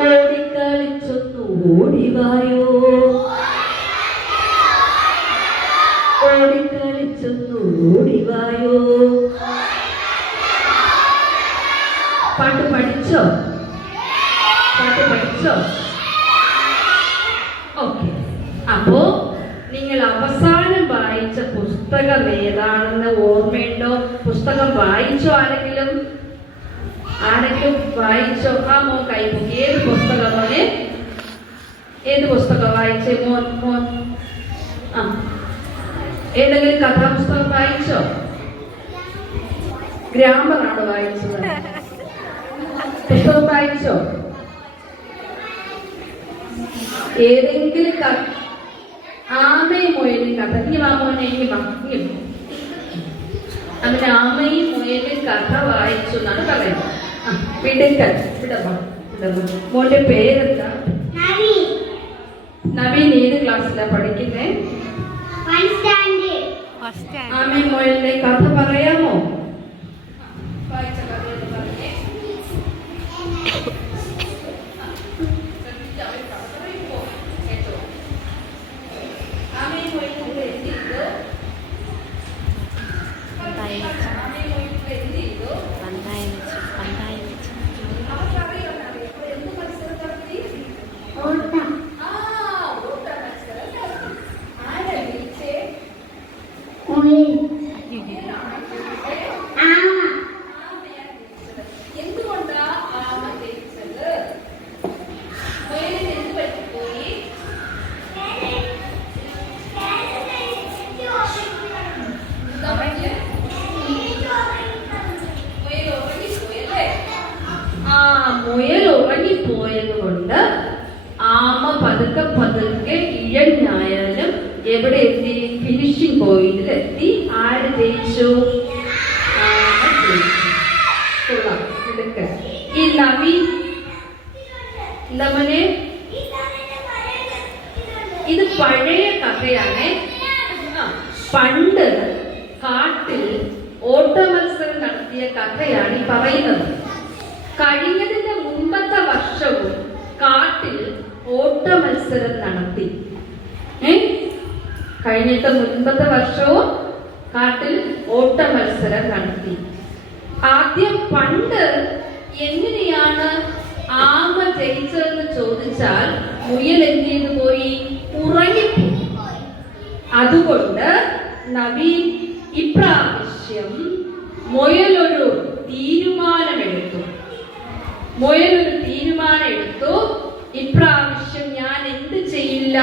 ഓടിക്കളിച്ചൊന്നു ഓടിവായോ, ഓടിക്കളിച്ചൊന്നു ഓടിവായോ. പാട്ട് പഠിച്ചോ? പാട്ട് പഠിച്ചോ? ഓക്കെ. അപ്പോ നിങ്ങൾ അവസാനം വായിച്ച പുസ്തകം ഏതാണെന്ന് ഓർമ്മയുണ്ടോ? പുസ്തകം വായിച്ചോ? ആരെങ്കിലും വായിച്ചോ? ആ മോൻ കൈമുക്കി. ഏത് പുസ്തകം മോനെ? ഏത് പുസ്തകം വായിച്ചേ മോൻ? ആ, ഏതെങ്കിലും കഥാപുസ്തകം വായിച്ചോ? ഗ്രാമറാണ് വായിച്ചത്. പുസ്തകം വായിച്ചോ? ഏതെങ്കിലും ആമയും മുയലും കഥ. ഇനി വാ മോനെ, ഇനി വാ. അങ്ങനെ ആമയും മുയലും കഥ വായിച്ചു എന്നാണ് പറയുന്നത്. മോന്റെ പേരെന്താ? നവീൻ. ഏത് ക്ലാസ്സിലാ പഠിക്കുന്നേ? ആമയും മുയലിന്റെ കഥ പറയാമോ? വായിച്ച കഥ പറഞ്ഞേ. മുയൽ ഉറങ്ങിപ്പോയത് കൊണ്ട് ആമ പതുക്കെ പതുക്കെ ഇഴഞ്ഞായാലും എവിടെ എത്തി? ഫിനിഷിംഗ് പോയിന്റിൽ എത്തി. ആര് ജയിച്ചു? ആമ ജയിച്ചു. കൊള്ളാം. ഈ നവീൻ നമ്മളെ ഇത് പഴയ കഥയാണ്. പണ്ട് കാട്ടിൽ ഓട്ട മത്സരം നടത്തിയ കഥയാണ് ഈ പറയുന്നത്. കഴിഞ്ഞതിന്റെ മുമ്പത്തെ വർഷവും കാട്ടിൽ ഓട്ട മത്സരം നടത്തി. കഴിഞ്ഞിട്ട് മുൻപത്തെ വർഷവും കാട്ടിൽ ഓട്ട മത്സരം നടത്തി. ആദ്യം പണ്ട് എങ്ങനെയാണ് ആമ ജയിച്ചതെന്ന് ചോദിച്ചാൽ മുയൽ എന്ത് ചെയ്തു പോയി? ഉറങ്ങിപ്പോയി. അതുകൊണ്ട് നവീൻ ഇപ്രാവശ്യം മുയലൊരു തീരുമാനമെടുത്തു. ഇപ്രാവശ്യം ഞാൻ എന്ത് ചെയ്യില്ല?